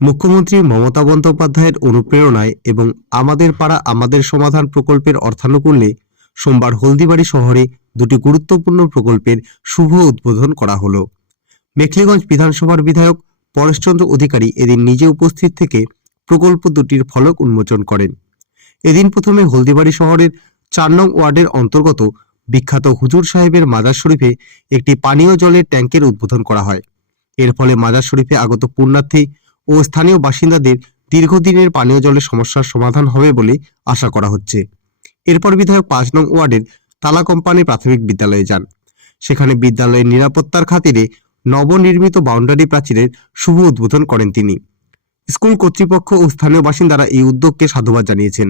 মুখ্যমন্ত্রী মমতা বন্দ্যোপাধ্যায়ের অনুপ্রেরণায় এবং আমাদের পাড়া আমাদের সমাধান প্রকল্পের অর্থানুকূল্যে সোমবার হলদিবাড়ি শহরে দুটি গুরুত্বপূর্ণ প্রকল্পের শুভ উদ্বোধন করা হলো। মেখলিগঞ্জ বিধানসভার বিধায়ক পরেশচন্দ্র অধিকারী এদিন নিজে উপস্থিত থেকে প্রকল্প দুটির ফলক উন্মোচন করেন। এদিন প্রথমে হলদিবাড়ি শহরের চার নং ওয়ার্ডের অন্তর্গত বিখ্যাত হুজুর সাহেবের মাজার শরীফে একটি পানীয় জলের ট্যাঙ্কের উদ্বোধন করা হয়। এর ফলে মাজার শরীফে আগত পুণ্যার্থী ও স্থানীয় বাসিন্দাদের দীর্ঘদিনের পানীয় জলের সমস্যার সমাধান হবে বলে আশা করা হচ্ছে। এরপর বিধায়ক পাঁচ নং ওয়ার্ডের তালা কোম্পানি প্রাথমিক বিদ্যালয়ে যান। সেখানে বিদ্যালয়ের নিরাপত্তার খাতিরে নবনির্মিত বাউন্ডারি প্রাচীরের শুভ উদ্বোধন করেন তিনি। স্কুল কর্তৃপক্ষ ও স্থানীয় বাসিন্দারা এই উদ্যোগকে সাধুবাদ জানিয়েছেন।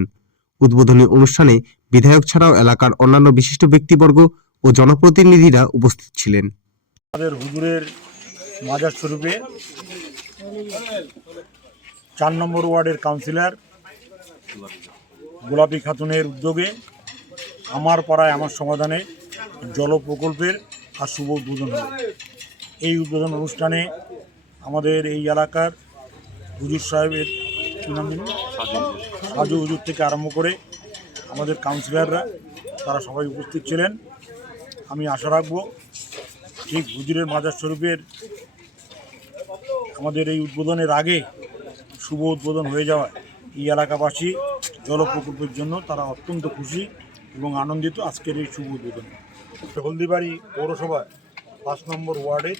উদ্বোধনী অনুষ্ঠানে বিধায়ক ছাড়াও এলাকার অন্যান্য বিশিষ্ট ব্যক্তিবর্গ ও জনপ্রতিনিধিরা উপস্থিত ছিলেন। আমাদের হুজুরের মাজার স্বরূপে চার নম্বর ওয়ার্ডের কাউন্সিলর, গোলাপী খাতুনের উদ্যোগে আমার পাড়ায় আমার সমাধানে জল প্রকল্পের আর শুভ উদ্বোধন হবে এই উদ্বোধন অনুষ্ঠানে আমাদের এই এলাকার হুজুর সাহেবের নাম? সাজু হুজুর থেকে আরম্ভ করে আমাদের কাউন্সিলররা, তারা সবাই উপস্থিত ছিলেন আমি আশা রাখব ঠিক হুজুরের মাজার শরীফের আমাদের এই উদ্বোধনের আগে শুভ উদ্বোধন হয়ে যাওয়ায় এই এলাকাবাসী জল প্রকল্পের জন্য তারা অত্যন্ত খুশি এবং আনন্দিত আজকের এই শুভ উদ্বোধন। হলদিবাড়ি পৌরসভায় পাঁচ নম্বর ওয়ার্ডে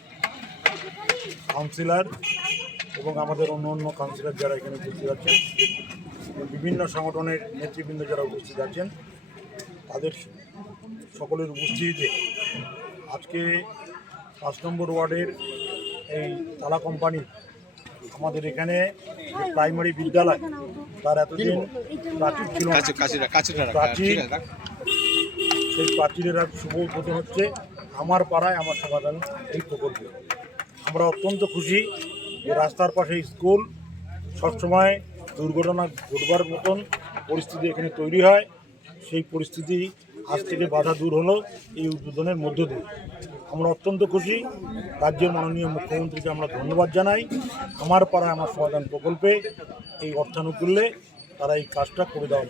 কাউন্সিলর এবং আমাদের অন্য অন্য কাউন্সিলর যারা এখানে উপস্থিত আছেন বিভিন্ন সংগঠনের নেতৃবৃন্দ যারা উপস্থিত আছেন, তাদের সকলের উপস্থিতিতে আজকে পাঁচ নম্বর ওয়ার্ডের এই তালা কোম্পানি আমাদের এখানে প্রাইমারি বিদ্যালয় তার এতদিন প্রাচীর ছিল প্রাচীর সেই প্রাচীরের আজ শুভ উদ্বোধন হচ্ছে আমার পাড়ায় আমার সমাধান এই প্রকল্প। আমরা অত্যন্ত খুশি যে রাস্তার পাশে স্কুল সবসময় দুর্ঘটনা ঘটবার মতন পরিস্থিতি এখানে তৈরি হয়। সেই পরিস্থিতি আজ থেকে বাধা দূর হলো এই উদ্বোধনের মধ্য দিয়ে। আমরা অত্যন্ত খুশি। রাজ্যের মাননীয় মুখ্যমন্ত্রীকে আমরা ধন্যবাদ জানাই। আমার পাড়ায় আমার সমাধান প্রকল্পে এই অর্থানুকূল্যে তারা এই কাজটা করে দেওয়া